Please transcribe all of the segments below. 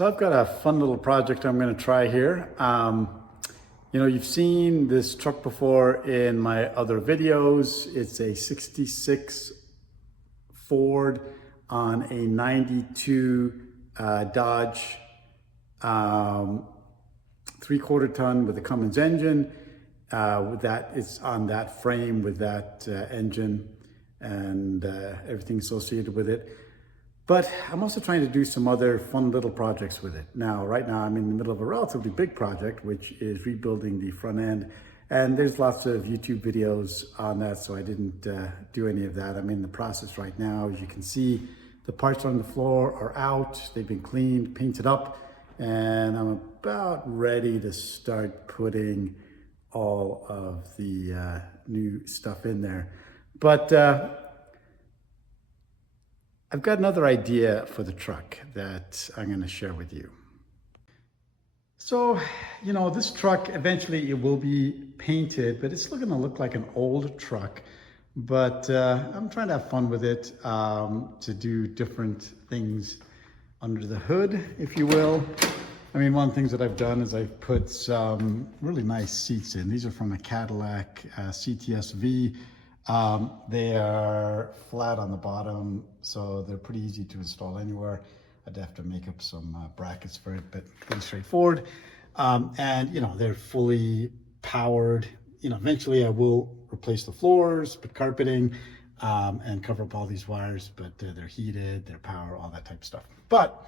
So I've got a fun little project I'm going to try here. You've seen this truck before in my other videos. It's a 66 Ford on a 92 Dodge 3/4 ton with a Cummins engine. With that, it's on that frame with that engine and everything associated with it. But I'm also trying to do some other fun little projects with it. Right now I'm in the middle of a relatively big project, which is rebuilding the front end. And there's lots of YouTube videos on that, so I didn't do any of that. I'm in the process right now. As you can see, the parts on the floor are out. They've been cleaned, painted up, and I'm about ready to start putting all of the new stuff in there. But I've got another idea for the truck that I'm going to share with you. So, this truck, eventually it will be painted, but it's still going to look like an old truck. But I'm trying to have fun with it, to do different things under the hood, if you will. One of the things that I've done is I've put some really nice seats in. These are from a Cadillac CTS-V. They are flat on the bottom, so they're pretty easy to install anywhere. I'd have to make up some brackets for it, but pretty straightforward. They're fully powered. Eventually I will replace the floors, put carpeting, and cover up all these wires, but they're heated, they're power, all that type of stuff. But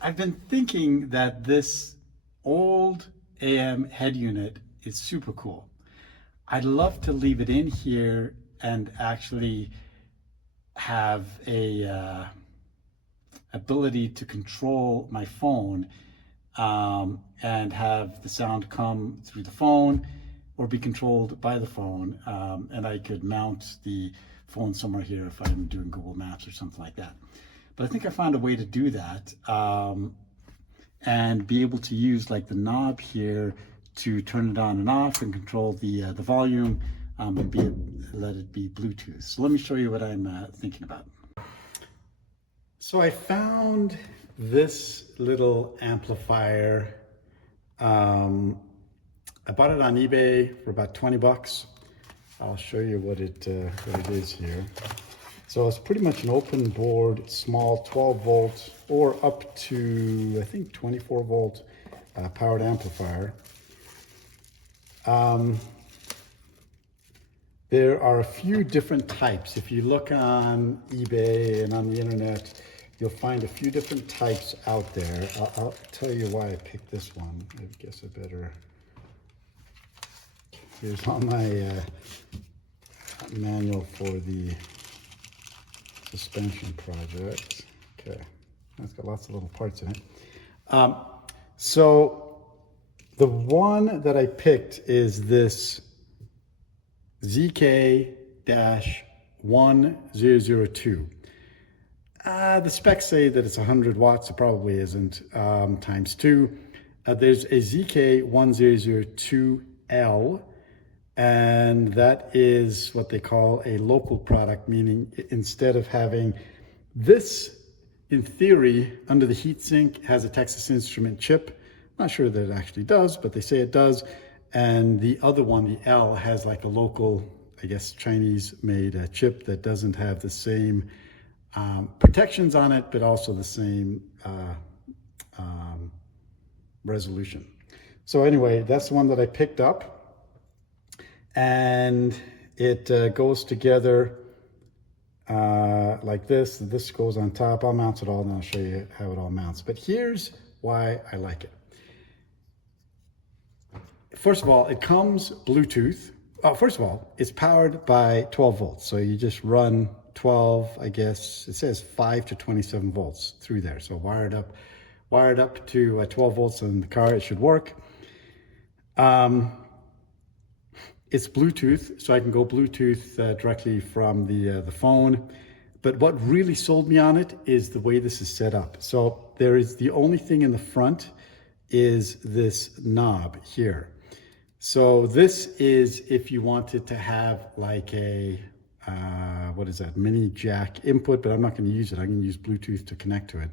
I've been thinking that this old AM head unit is super cool. I'd love to leave it in here and actually have a ability to control my phone and have the sound come through the phone or be controlled by the phone. And I could mount the phone somewhere here if I'm doing Google Maps or something like that. But I think I found a way to do that and be able to use like the knob here to turn it on and off and control the volume and let it be Bluetooth. So let me show you what I'm thinking about. So I found this little amplifier. I bought it on eBay for about 20 bucks. I'll show you what it is here. So it's pretty much an open board, small 12 volt or up to, I think, 24 volt powered amplifier. There are a few different types. If you look on eBay and on the internet, you'll find a few different types out there. I'll tell you why I picked this one. I guess I better. Here's all my manual for the suspension project. Okay, it's got lots of little parts in it. So the one that I picked is this ZK-1002. The specs say that it's 100 watts. It probably isn't, times 2. There's a ZK-1002L, and that is what they call a local product, meaning instead of having this, in theory, under the heatsink, has a Texas Instrument chip. Not sure that it actually does, but they say it does. And the other one, the L, has like a local, I guess, Chinese-made chip that doesn't have the same protections on it, but also the same resolution. So anyway, that's the one that I picked up. And it goes together like this. This goes on top. I'll mount it all and I'll show you how it all mounts. But here's why I like it. First of all, it comes Bluetooth. First of all, it's powered by 12 volts. So you just run 12, I guess, it says 5 to 27 volts through there. So wired up to 12 volts in the car, it should work. It's Bluetooth, so I can go Bluetooth directly from the phone. But what really sold me on it is the way this is set up. So there is the only thing in the front is this knob here. So this is if you wanted to have like a what is that, mini jack input, but I'm not going to use it. I'm going to use Bluetooth to connect to it.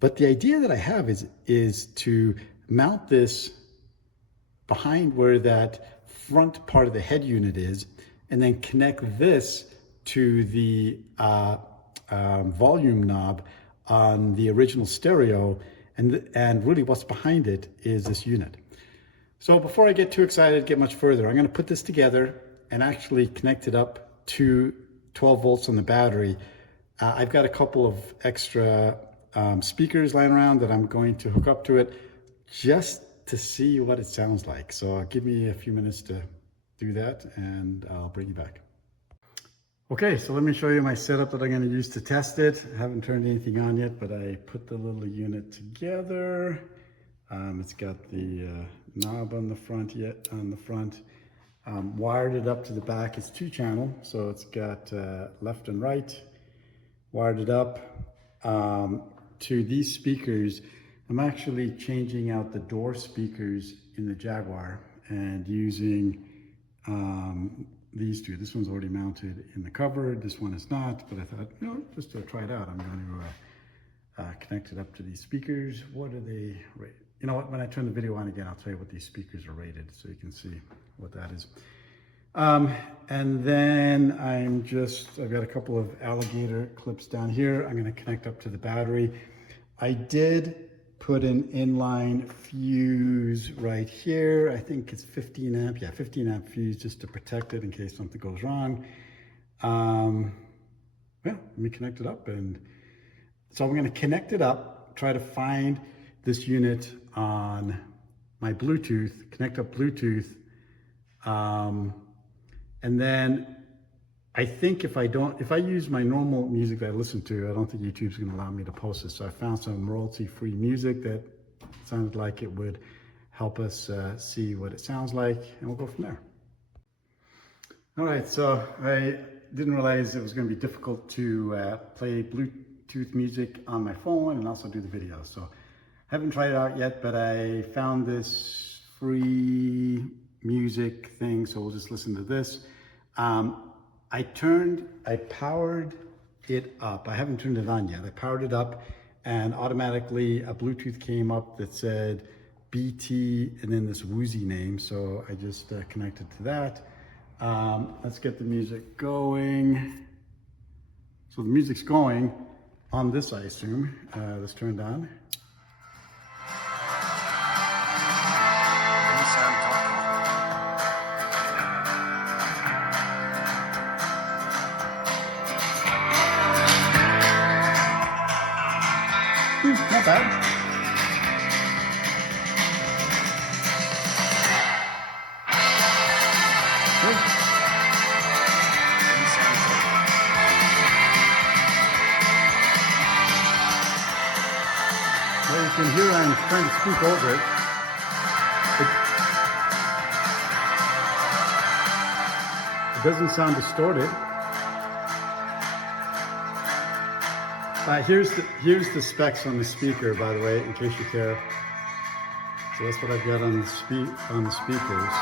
But the idea that I have is to mount this behind where that front part of the head unit is, and then connect this to the volume knob on the original stereo, and really what's behind it is this unit. So before I get too excited, get much further, I'm going to put this together and actually connect it up to 12 volts on the battery. I've got a couple of extra speakers lying around that I'm going to hook up to it just to see what it sounds like. So give me a few minutes to do that and I'll bring you back. Okay, so let me show you my setup that I'm going to use to test it. I haven't turned anything on yet, but I put the little unit together. It's got the knob on the front wired it up to the back. It's 2-channel, so it's got left and right. Wired it up to these speakers. I'm actually changing out the door speakers in the Jaguar and using these two. This one's already mounted in the cupboard. This one is not, but I thought, you know, just to try it out, I'm going to connect it up to these speakers. What are they rated? You know what, when I turn the video on again, I'll tell you what these speakers are rated so you can see what that is. And then I've got a couple of alligator clips down here. I'm going to connect up to the battery. I did put an inline fuse right here. I think it's 15 amp. Yeah, 15 amp fuse just to protect it in case something goes wrong. Yeah, let me connect it up. And so I'm going to connect it up, try to find this unit on my Bluetooth, connect up Bluetooth. And then I think if I use my normal music that I listen to, I don't think YouTube's going to allow me to post it. So I found some royalty-free music that sounded like it would help us see what it sounds like, and we'll go from there. All right, so I didn't realize it was going to be difficult to play Bluetooth music on my phone and also do the video. So I haven't tried it out yet, but I found this free music thing, so we'll just listen to this. I powered it up. I haven't turned it on yet. I powered it up and automatically a Bluetooth came up that said BT and then this woozy name. So I just connected to that. Let's get the music going. So the music's going on this, I assume. Let's turn it on. Not bad. Good. Well, you can hear I'm trying to speak over it. It doesn't sound distorted. Here's the specs on the speaker, by the way, in case you care. So that's what I've got on the speakers.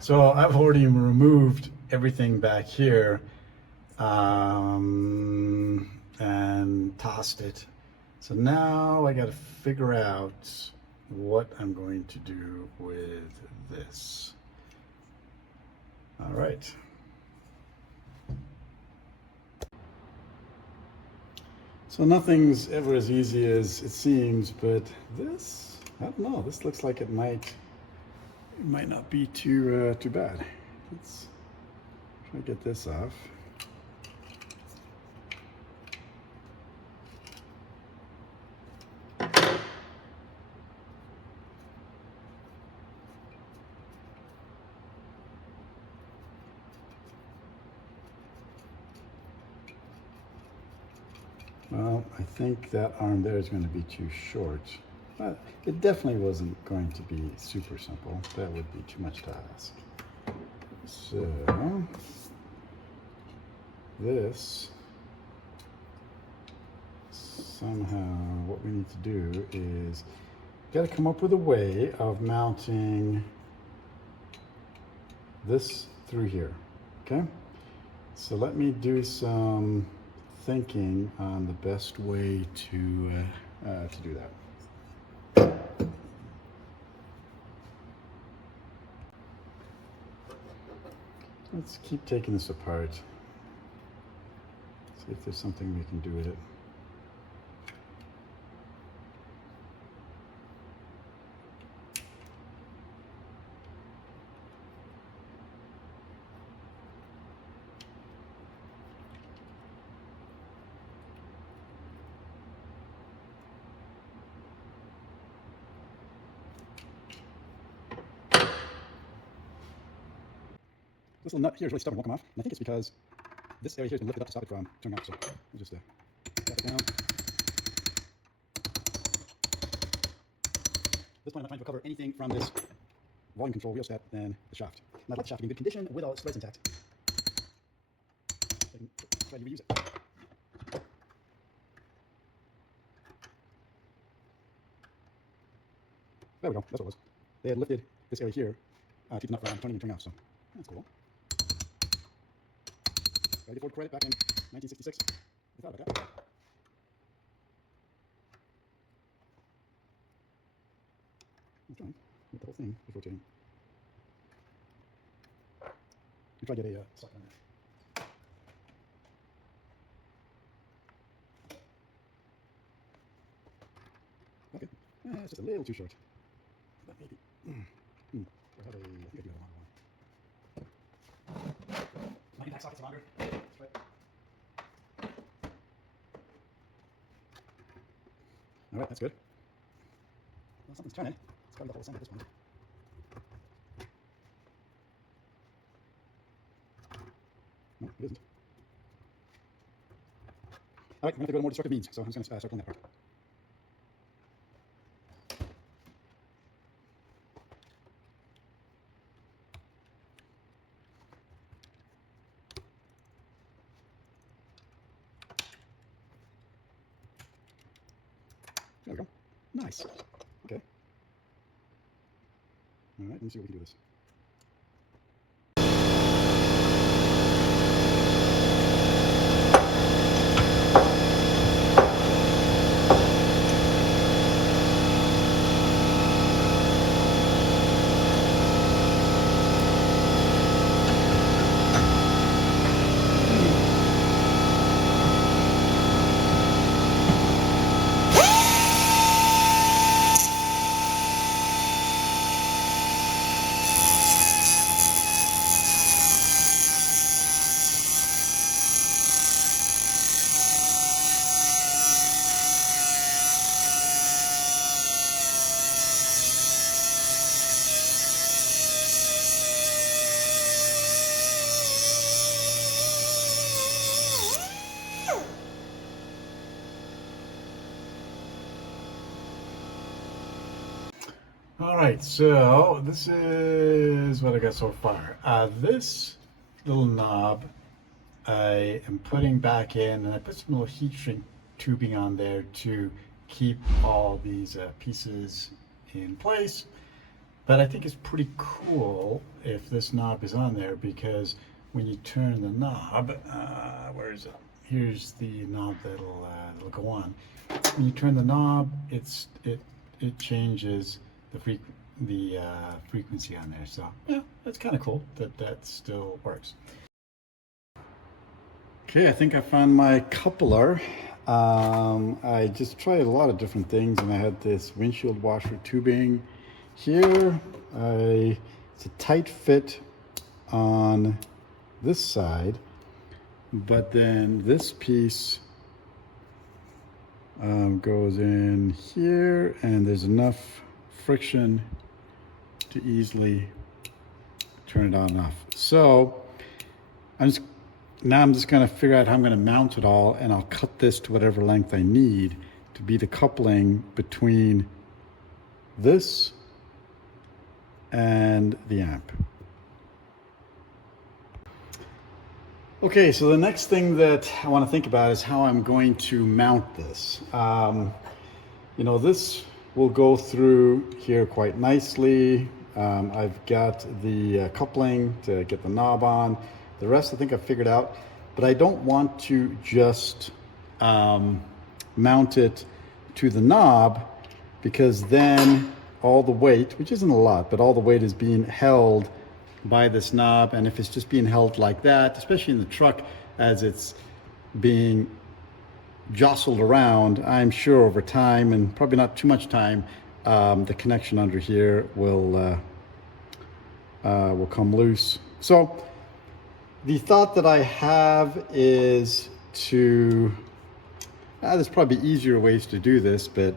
So I've already removed everything back here and tossed it. So now I got to figure out what I'm going to do with this. All right. So nothing's ever as easy as it seems, but this, I don't know, this looks like it might not be too bad. Let's try to get this off. Well, I think that arm there is going to be too short. But it definitely wasn't going to be super simple. That would be too much to ask. So, this, somehow, what we need to do is, got to come up with a way of mounting this through here, okay? So let me do some thinking on the best way to do that. Let's keep taking this apart. See if there's something we can do with it. This little nut here is really stubborn, won't come off. And I think it's because this area here has been lifted up to stop it from turning off. So we'll just tap it down. At this point, I'm not trying to recover anything from this volume control rheostat than the shaft. And I'd like the shaft to be in good condition with all its threads intact. I can try to reuse it. There we go, that's what it was. They had lifted this area here to keep the nut from turning and turning off, so that's cool. I did Ford credit back in 1966. I thought about that. I'm trying. The whole thing is rotating. You try to get a socket on there. Okay. It's just a little too short. But maybe. I think I do have a longer one. My impact sockets are longer. All right, that's good. Well, something's turning. It's probably the whole assembly at this point. No, it isn't. All right, we're going to have to go to more destructive means, so I'm just going to start pulling that apart. There we go. Nice. Okay. All right, let me see what we can do with this. All right, so this is what I got so far. This little knob I am putting back in, and I put some little heat shrink tubing on there to keep all these pieces in place. But I think it's pretty cool if this knob is on there, because when you turn the knob, where is it? Here's the knob that'll go on. When you turn the knob, it changes the frequency on there. So yeah, that's kind of cool that still works. Okay, I think I found my coupler. I just tried a lot of different things, and I had this windshield washer tubing here. It's a tight fit on this side, but then this piece goes in here, and there's enough friction to easily turn it on and off. So I'm just going to figure out how I'm going to mount it all, and I'll cut this to whatever length I need to be the coupling between this and the amp. Okay, so the next thing that I want to think about is how I'm going to mount this. You know, this will go through here quite nicely. I've got the coupling to get the knob on. The rest I think I've figured out, but I don't want to just mount it to the knob, because then all the weight, which isn't a lot, but all the weight is being held by this knob. And if it's just being held like that, especially in the truck as it's being jostled around, I'm sure over time, and probably not too much time, the connection under here will come loose. So the thought that I have is to, there's probably easier ways to do this, but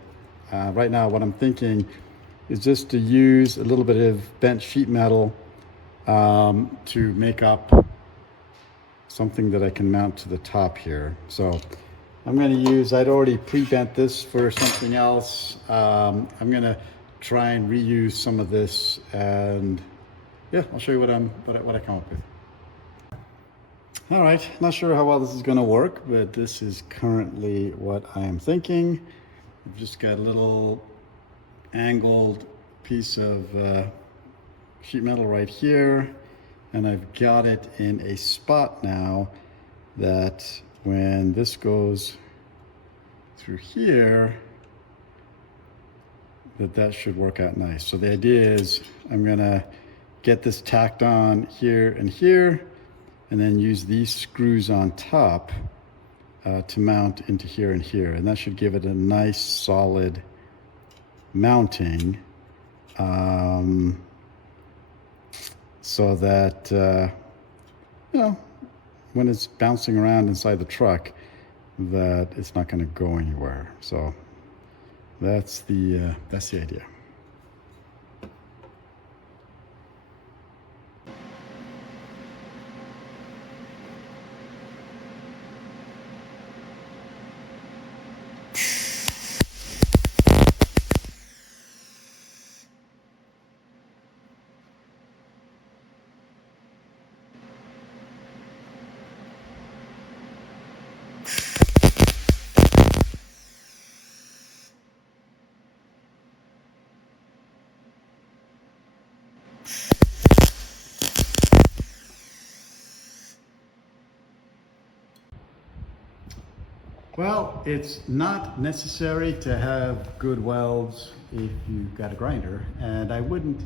right now what I'm thinking is just to use a little bit of bent sheet metal to make up something that I can mount to the top here. So I'm going to use, I'd already pre-bent this for something else. I'm going to try and reuse some of this, and yeah, I'll show you what I come up with. All right, not sure how well this is going to work, but this is currently what I am thinking. I've just got a little angled piece of sheet metal right here, and I've got it in a spot now that when this goes through here, that should work out nice. So the idea is I'm gonna get this tacked on here and here, and then use these screws on top to mount into here and here, and that should give it a nice solid mounting, so that you know, when it's bouncing around inside the truck, that it's not going to go anywhere. So that's the idea. Well, it's not necessary to have good welds if you've got a grinder, and I wouldn't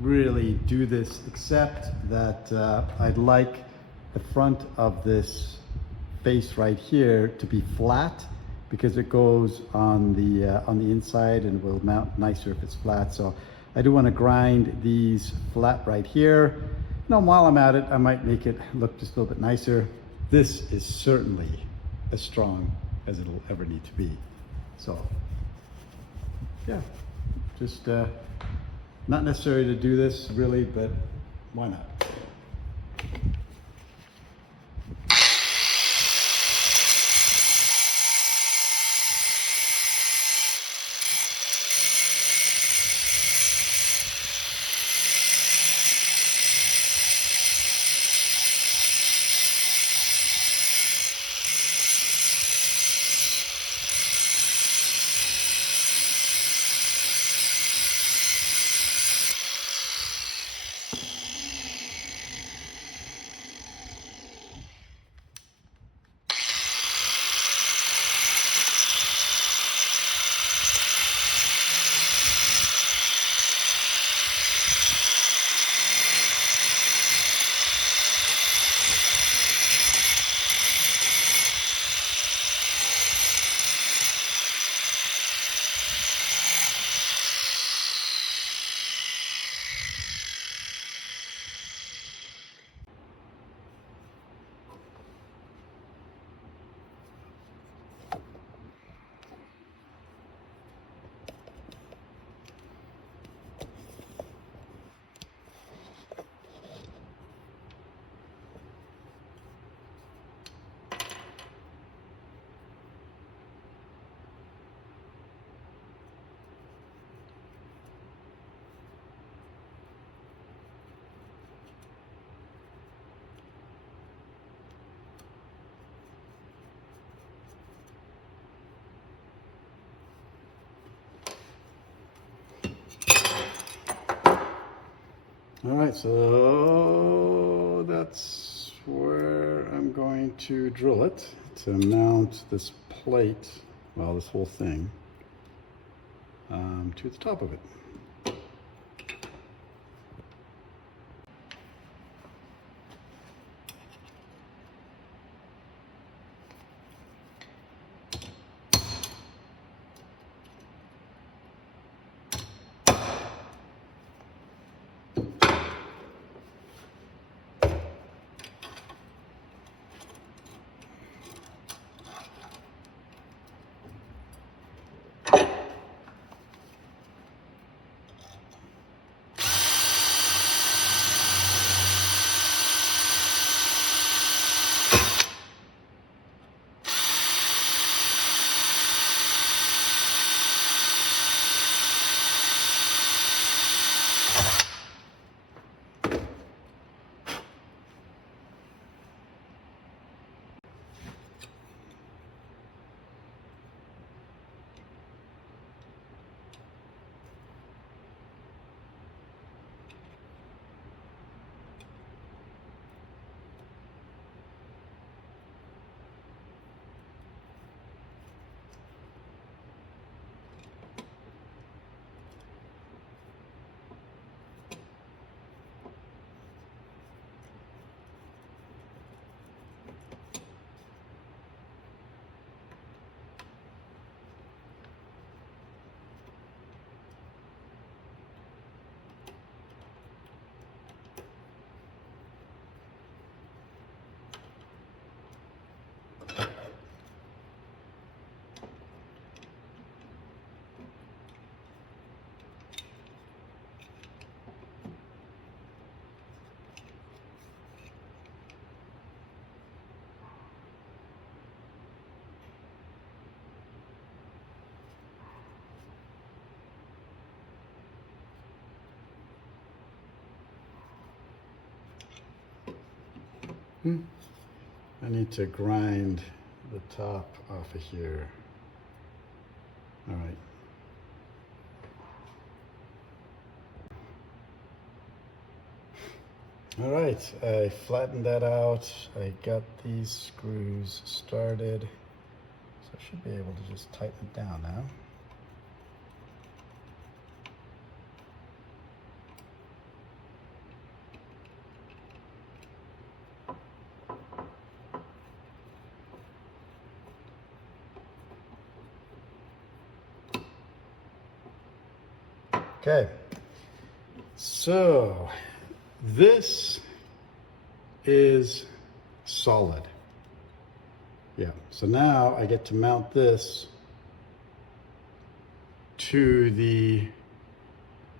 really do this, except that I'd like the front of this face right here to be flat, because it goes on the inside and will mount nicer if it's flat. So I do want to grind these flat right here. You know, while I'm at it, I might make it look just a little bit nicer. This is certainly as strong as it'll ever need to be. So yeah, just not necessary to do this really, but why not? All right, so that's where I'm going to drill it to mount this plate, well, this whole thing, to the top of it. I need to grind the top off of here. All right. All right, I flattened that out. I got these screws started. So I should be able to just tighten it down now. Okay, so this is solid. Yeah, so now I get to mount this to the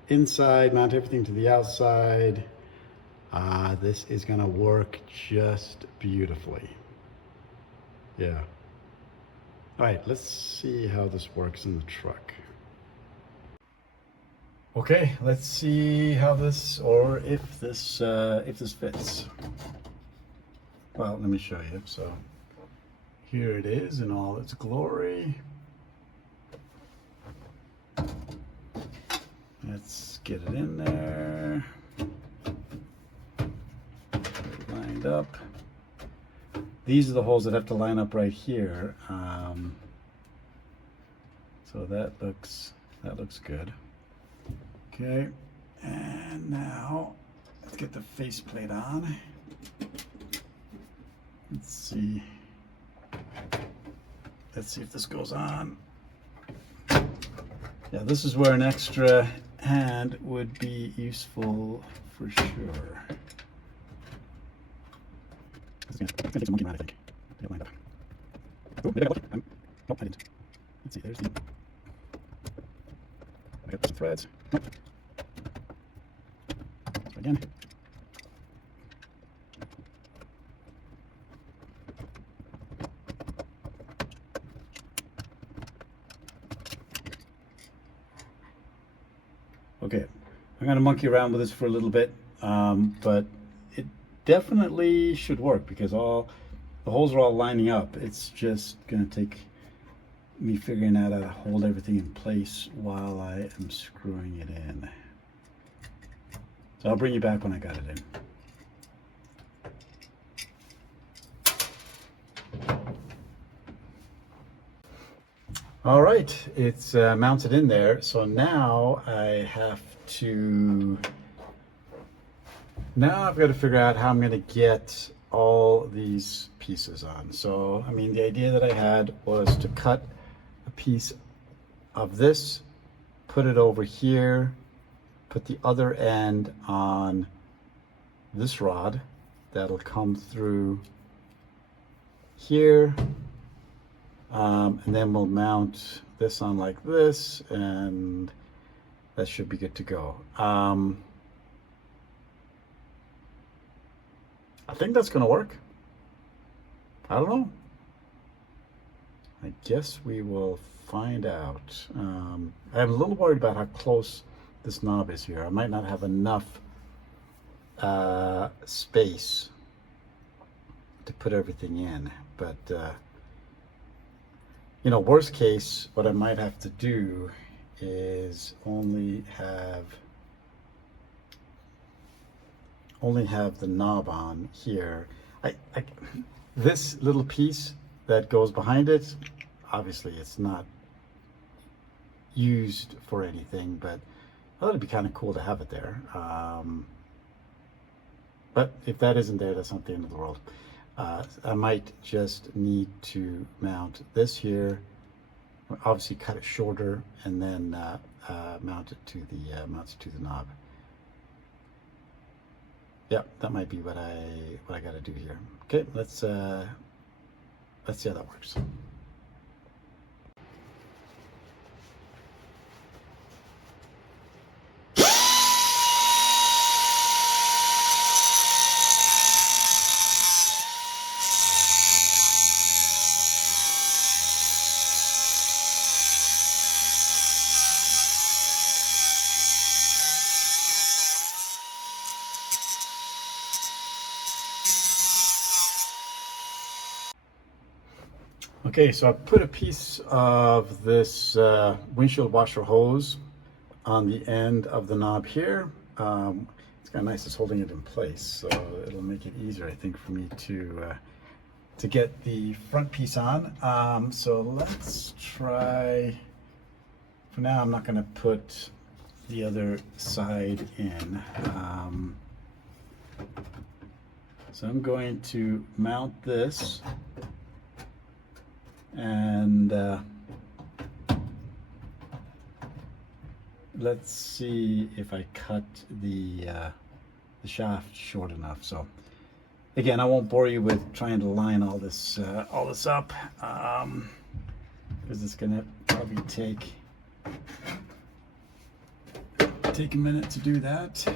inside, mount everything to the outside. This is gonna work just beautifully. Yeah. All right, let's see how this works in the truck. Okay, let's see how this, or if this fits. Well, let me show you. So here it is in all its glory. Let's get it in there. Lined up. These are the holes that have to line up right here. So that looks good. Okay, and now let's get the faceplate on. Let's see if this goes on. Yeah, this is where an extra hand would be useful for sure. It's gonna take some monkey around, I think. Get it lined up. Oh, maybe I got lucky. Nope, I didn't. Let's see, there's the... I got some threads. Nope. Let's try again. Okay, I'm gonna monkey around with this for a little bit, but it definitely should work because all the holes are all lining up. It's just gonna take me figuring out how to hold everything in place while I am screwing it in. So I'll bring you back when I got it in. All right, it's mounted in there. So now I've got to figure out how I'm going to get all these pieces on. So, I mean, the idea that I had was to cut a piece of this, put it over here, put the other end on this rod that'll come through here. And then we'll mount this on like this, and that should be good to go. I think that's going to work. I don't know. I guess we will find out. I'm a little worried about how close this knob is here. I might not have enough space to put everything in, but you know, worst case, what I might have to do is only have the knob on here. This little piece that goes behind it, obviously it's not used for anything, but I thought it'd be kind of cool to have it there. But if that isn't there, that's not the end of the world. I might just need to mount this here, obviously cut it shorter, and then mount it to the knob. Yeah, that might be what I got to do here. Okay, let's see how that works. Okay, so I put a piece of this windshield washer hose on the end of the knob here. It's kind of nice, it's holding it in place, so it'll make it easier, I think, for me to get the front piece on. So let's try. For now, I'm not going to put the other side in. So I'm going to mount this. And let's see if I cut the shaft short enough. So again, I won't bore you with trying to line all this up, because it's gonna probably take a minute to do that,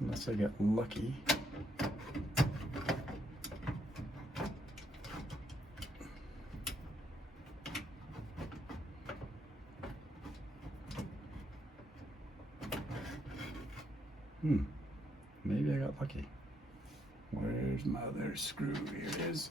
unless I get lucky. Maybe I got lucky. Where's my other screw? Here it is.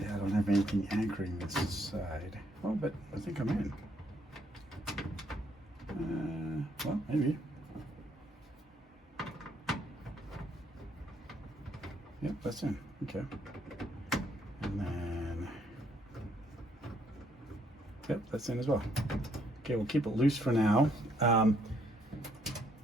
Yeah, I don't have anything anchoring this side. Oh, but I think I'm in. Well, maybe. Yep, that's in. Okay. And then, yep, that's in as well. Okay, we'll keep it loose for now.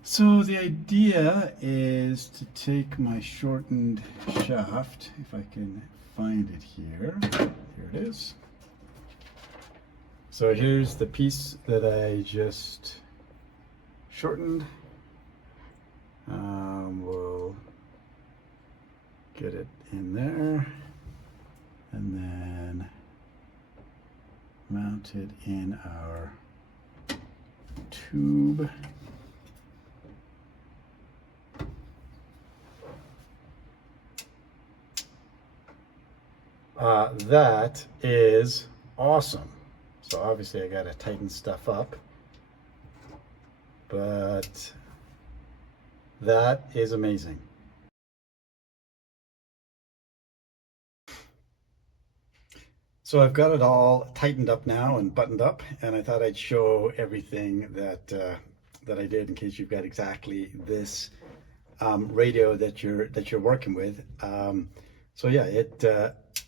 So the idea is to take my shortened shaft, if I can find it here. Here it is. So here's the piece that I just shortened. We'll get it in there and then mount it in our tube. That is awesome. So obviously I gotta tighten stuff up, but that is amazing. So I've got it all tightened up now and buttoned up, and I thought I'd show everything that I did in case you've got exactly this radio that you're working with. So yeah, it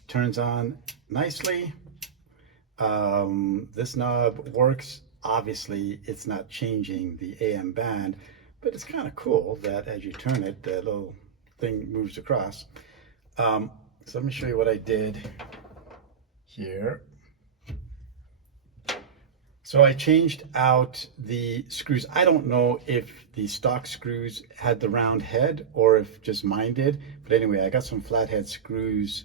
turns on nicely. This knob works. Obviously, it's not changing the AM band, but it's kind of cool that as you turn it, the little thing moves across. So let me show you what I did here. So I changed out the screws. I don't know if the stock screws had the round head or if just mine did, but anyway, I got some flathead screws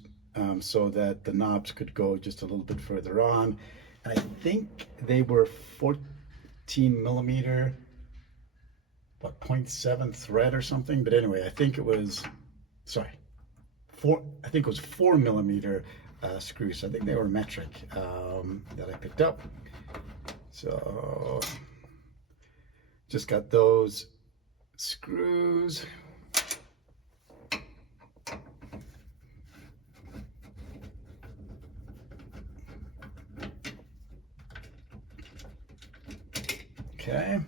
so that the knobs could go just a little bit further on. And I think they were 14 millimeter, what, 0.7 thread or something. But anyway, I think it was, sorry, I think it was 4 millimeter screws. So I think they were metric that I picked up. So just got those screws. Okay,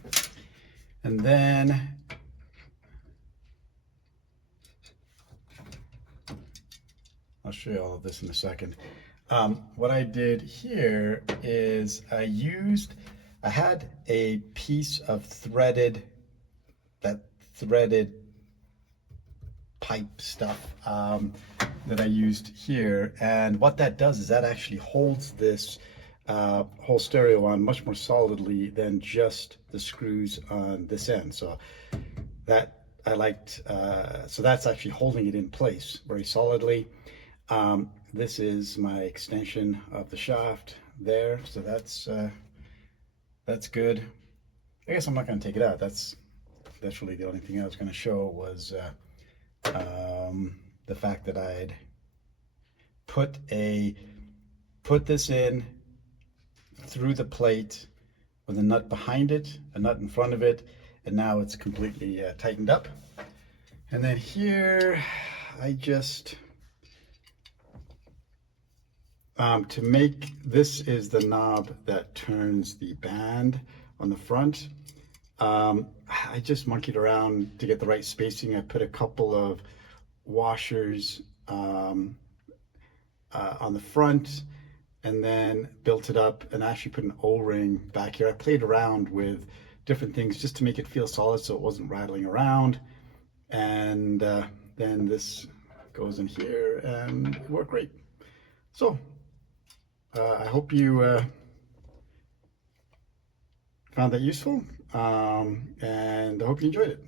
and then I'll show you all of this in a second. What I did here is I had a piece of threaded pipe stuff that I used here, and what that does is that actually holds this whole stereo on much more solidly than just the screws on this end. So that I liked, so that's actually holding it in place very solidly. This is my extension of the shaft there, so that's good. I guess I'm not going to take it out. That's really the only thing I was going to show was the fact that I'd put this in through the plate with a nut behind it, a nut in front of it, and now it's completely tightened up. And then here I just to make, this is the knob that turns the band on the front. I just monkeyed around to get the right spacing. I put a couple of washers on the front and then built it up and actually put an O-ring back here. I played around with different things just to make it feel solid so it wasn't rattling around. And then this goes in here and it worked great. So I hope you found that useful, and I hope you enjoyed it.